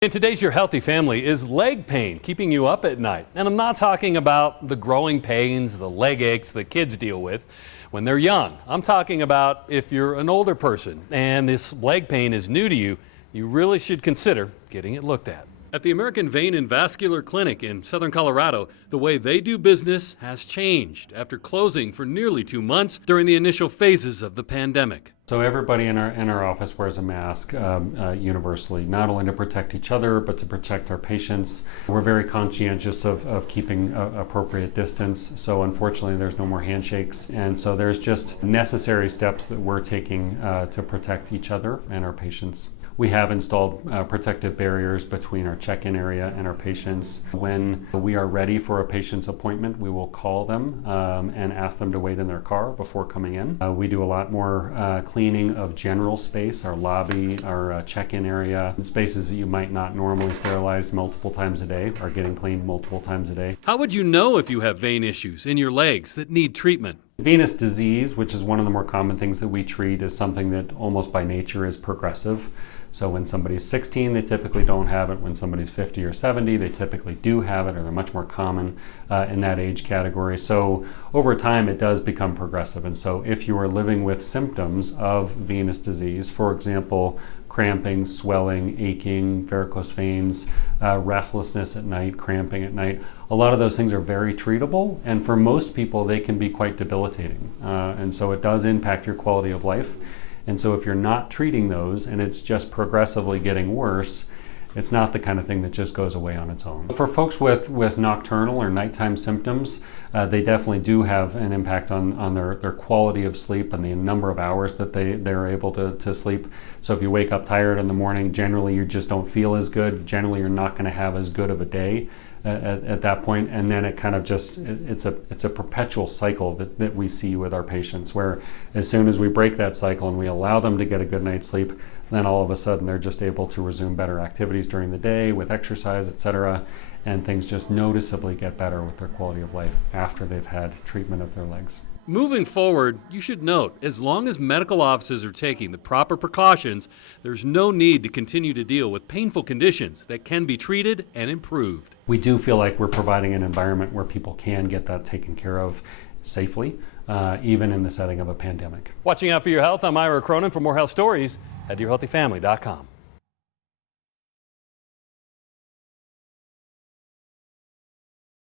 In today's Your Healthy Family, is leg pain keeping you up at night? And I'm not talking about the growing pains, the leg aches that kids deal with when they're young. I'm talking about if you're an older person and this leg pain is new to you, you really should consider getting it looked at. At the American Vein and Vascular Clinic in Southern Colorado, the way they do business has changed after closing for nearly 2 months during the initial phases of the pandemic. So everybody in our office wears a mask universally, not only to protect each other, but to protect our patients. We're very conscientious of keeping appropriate distance. So unfortunately, there's no more handshakes. And so there's just necessary steps that we're taking to protect each other and our patients. We have installed protective barriers between our check-in area and our patients. When we are ready for a patient's appointment, we will call them and ask them to wait in their car before coming in. We do a lot more cleaning of general space, our lobby, our check-in area, and spaces that you might not normally sterilize multiple times a day are getting cleaned multiple times a day. How would you know if you have vein issues in your legs that need treatment? Venous disease, which is one of the more common things that we treat, is something that almost by nature is progressive. So when somebody's 16, they typically don't have it. When somebody's 50 or 70, they typically do have it, or they're much more common in that age category. So over time, it does become progressive. And so if you are living with symptoms of venous disease, for example, cramping, swelling, aching, varicose veins, restlessness at night, cramping at night, a lot of those things are very treatable. And for most people, they can be quite debilitating. And so it does impact your quality of life. And so if you're not treating those and it's just progressively getting worse, it's not the kind of thing that just goes away on its own. For folks with nocturnal or nighttime symptoms, they definitely do have an impact on their quality of sleep and the number of hours that they're able to sleep. So if you wake up tired in the morning, generally you just don't feel as good. Generally you're not going to have as good of a day at that point, and then it kind of just it's a perpetual cycle that we see with our patients, where as soon as we break that cycle and we allow them to get a good night's sleep, then all of a sudden they're just able to resume better activities during the day with exercise, etc., and things just noticeably get better with their quality of life after they've had treatment of their legs. Moving forward, you should note, as long as medical offices are taking the proper precautions, there's no need to continue to deal with painful conditions that can be treated and improved. We do feel like we're providing an environment where people can get that taken care of safely, even in the setting of a pandemic. Watching out for your health, I'm Ira Cronin. For more health stories, head to yourhealthyfamily.com.